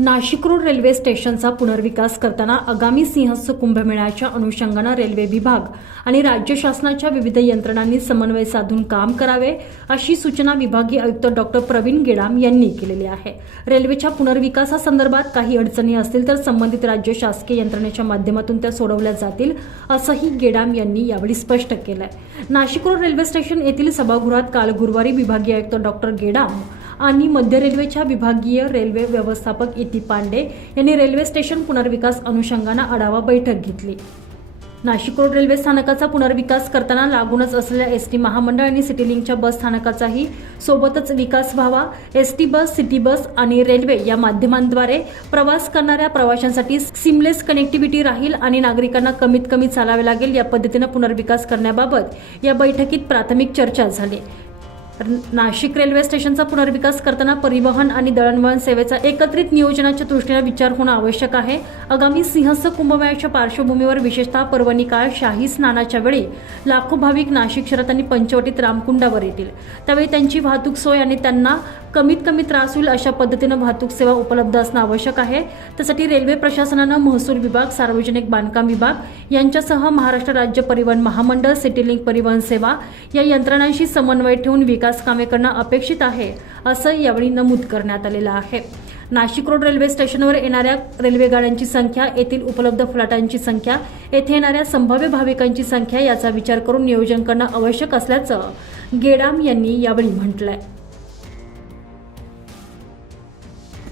Nashik road railway स्टेशनचा पुनर्विकास करताना आगामी सिंहस्थ कुंभमेळ्याच्या अनुषंगानं रेल्वे विभाग आणि राज्य शासनाच्या विविध यंत्रणांनी समन्वय साधून काम करावे अशी सूचना विभागीय आयुक्त डॉक्टर प्रवीण गेडाम यांनी केलेली आहे. रेल्वेच्या पुनर्विकासासंदर्भात काही अडचणी असतील तर संबंधित राज्य शासकीय यंत्रणेच्या माध्यमातून त्या सोडवल्या जातील असंही गेडाम यांनी यावेळी स्पष्ट केलंय. नाशिक रोड रेल्वे स्टेशन येथील सभागृहात काल गुरुवारी विभागीय आयुक्त डॉक्टर गेडाम आणि मध्य रेल्वेच्या विभागीय रेल्वे व्यवस्थापक इती पांडे यांनी रेल्वे स्टेशन पुनर्विकास अनुषंगानं आढावा बैठक घेतली. नाशिक रोड रेल्वे स्थानकाचा पुनर्विकास करताना लागूनच असलेल्या एस टी महामंडळ आणि सिटी लिंकच्या बस स्थानकाचाही सोबतच विकास व्हावा S T bus city bus आणि रेल्वे या माध्यमांद्वारे प्रवास करणाऱ्या प्रवाशांसाठी सिमलेस कनेक्टिव्हिटी राहील आणि नागरिकांना कमीत कमी चालावे लागेल या पद्धतीनं पुनर्विकास करण्याबाबत या बैठकीत प्राथमिक चर्चा झाली. नाशिक रेल्वे स्टेशनचा पुनर्विकास करताना परिवहन आणि दळणवळण सेवेचा एकत्रित नियोजनाच्या दृष्टीने विचार होणं आवश्यक आहे. आगामी सिंहस्थ कुंभमेळ्याच्या पार्श्वभूमीवर विशेषतः पर्वणी काळ शाही स्नानाच्या वेळी लाखो भाविक नाशिक शहरात आणि पंचवटीत रामकुंडावर येतील. त्यावेळी त्यांची वाहतूक सोय आणि त्यांना कमीत कमी त्रास होईल अशा पद्धतीनं वाहतूक सेवा उपलब्ध असणं आवश्यक आहे. त्यासाठी रेल्वे प्रशासनानं महसूल विभाग सार्वजनिक बांधकाम विभाग यांच्यासह महाराष्ट्र राज्य परिवहन महामंडळ सिटी लिंक परिवहन सेवा या यंत्रणांशी समन्वय ठेवून विकास कामे करणं अपेक्षित आहे असं यावेळी नमूद करण्यात आलेलं आहे. नाशिक रोड रेल्वे स्टेशनवर येणाऱ्या रेल्वे गाड्यांची संख्या येथील उपलब्ध फ्लॅटांची संख्या येथे येणाऱ्या संभाव्य भाविकांची संख्या याचा विचार करून नियोजन करणं आवश्यक असल्याचं गेडाम यांनी यावेळी म्हटलंय.